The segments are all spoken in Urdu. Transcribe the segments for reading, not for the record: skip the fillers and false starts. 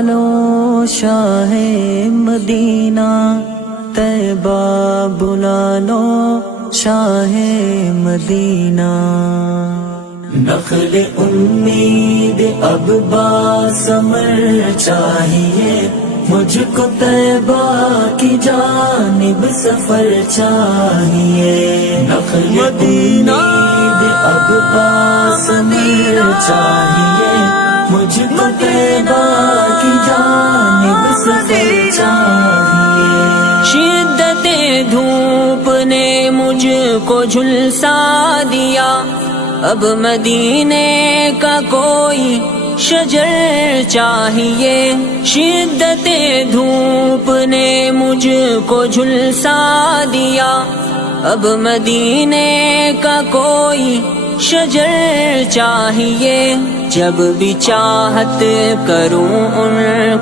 لو شاہ مدینہ، طیبہ بلا لو شاہ مدینہ۔ نخل امید اب باثمر چاہیے، مجھ کو طیبہ کی جانب سفر چاہیے۔ نخل امید اب باثمر چاہیے، مجھ کو طیبہ کی جانب سفر چاہیے۔ شدت دھوپ نے مجھ کو جھلسا دیا، اب مدینے کا کوئی شجر چاہیے۔ شدت دھوپ نے مجھ کو جھلسا دیا، اب مدینے کا کوئی شجر چاہیے۔ جب بھی چاہت کروں ان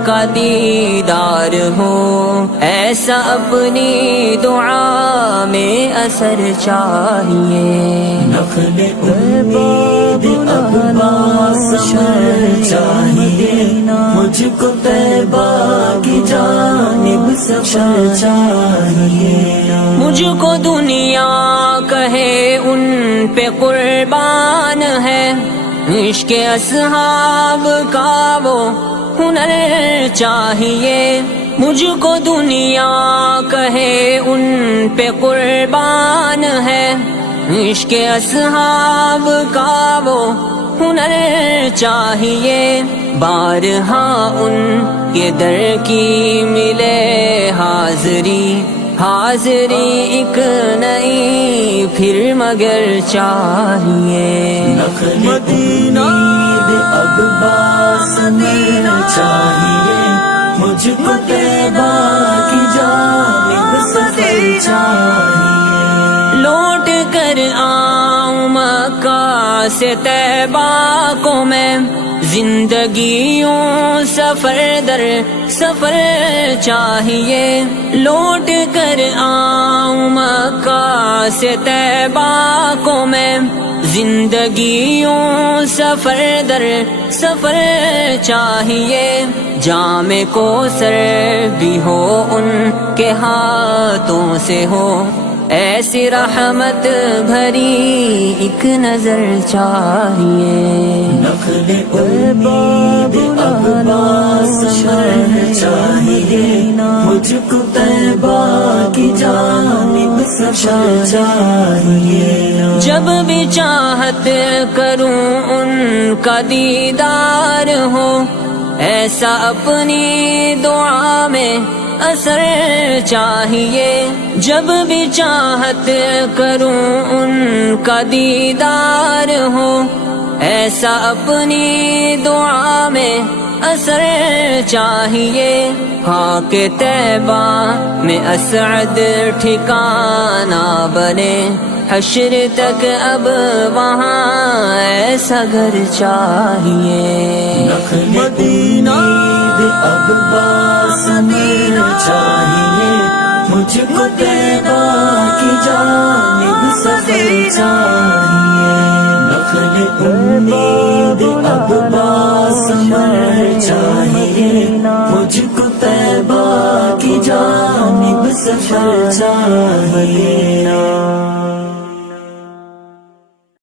کا دیدار ہو، ایسا اپنی دعا میں اثر چاہیے۔ نخل امید اب باثمر چاہیے، مجھ کو طیبہ کی جانب سفر چاہیے۔ مجھ کو دنیا کہے ان پہ قربان ہے، عشق اصحاب کا وہ ہنر چاہیے۔ مجھ کو دنیا کہے ان پہ قربان ہے، عشق اصحاب کا وہ ہنر چاہیے۔ بارہا ان کے در کی ملے حاضری، حاضری ایک نئی پھر مگر چاہیے۔ نخل امید اب باثمر چاہیے، مجھ کو طیبہ کی جانب سفر چاہیے۔ لوٹ کر آؤں مکہ سے طیبہ کو میں، زندگیوں سفر در سفر چاہیے۔ لوٹ کر آؤں مکہ سے طیبہ کو میں، زندگیوں سفر در سفر چاہیے۔ جام کوثر بھی ہو ان کے ہاتھوں سے ہو، ایسی رحمت بھری ایک نظر چاہیے۔ نخل امید اب باثمر چاہیے، مجھ کو طیبہ کی جانب سفر چاہیے۔ جب بھی چاہت کروں ان کا دیدار ہو، ایسا اپنی دعا میں اثر چاہیے۔ جب بھی چاہت کروں ان کا دیدار ہو، ایسا اپنی دعا میں اثر چاہیے۔ خاک طیبہ میں اسعد ٹھکانہ بنے، حشر تک اب وہاں ایسا گھر چاہیے۔ نخل امید اب باثمر چاہیے، مجھ کو طیبہ کی جانب سفر چاہیے۔ نخل امید اب باثمر چاہیے، مجھ کو طیبہ کی جانب سفر چاہیے۔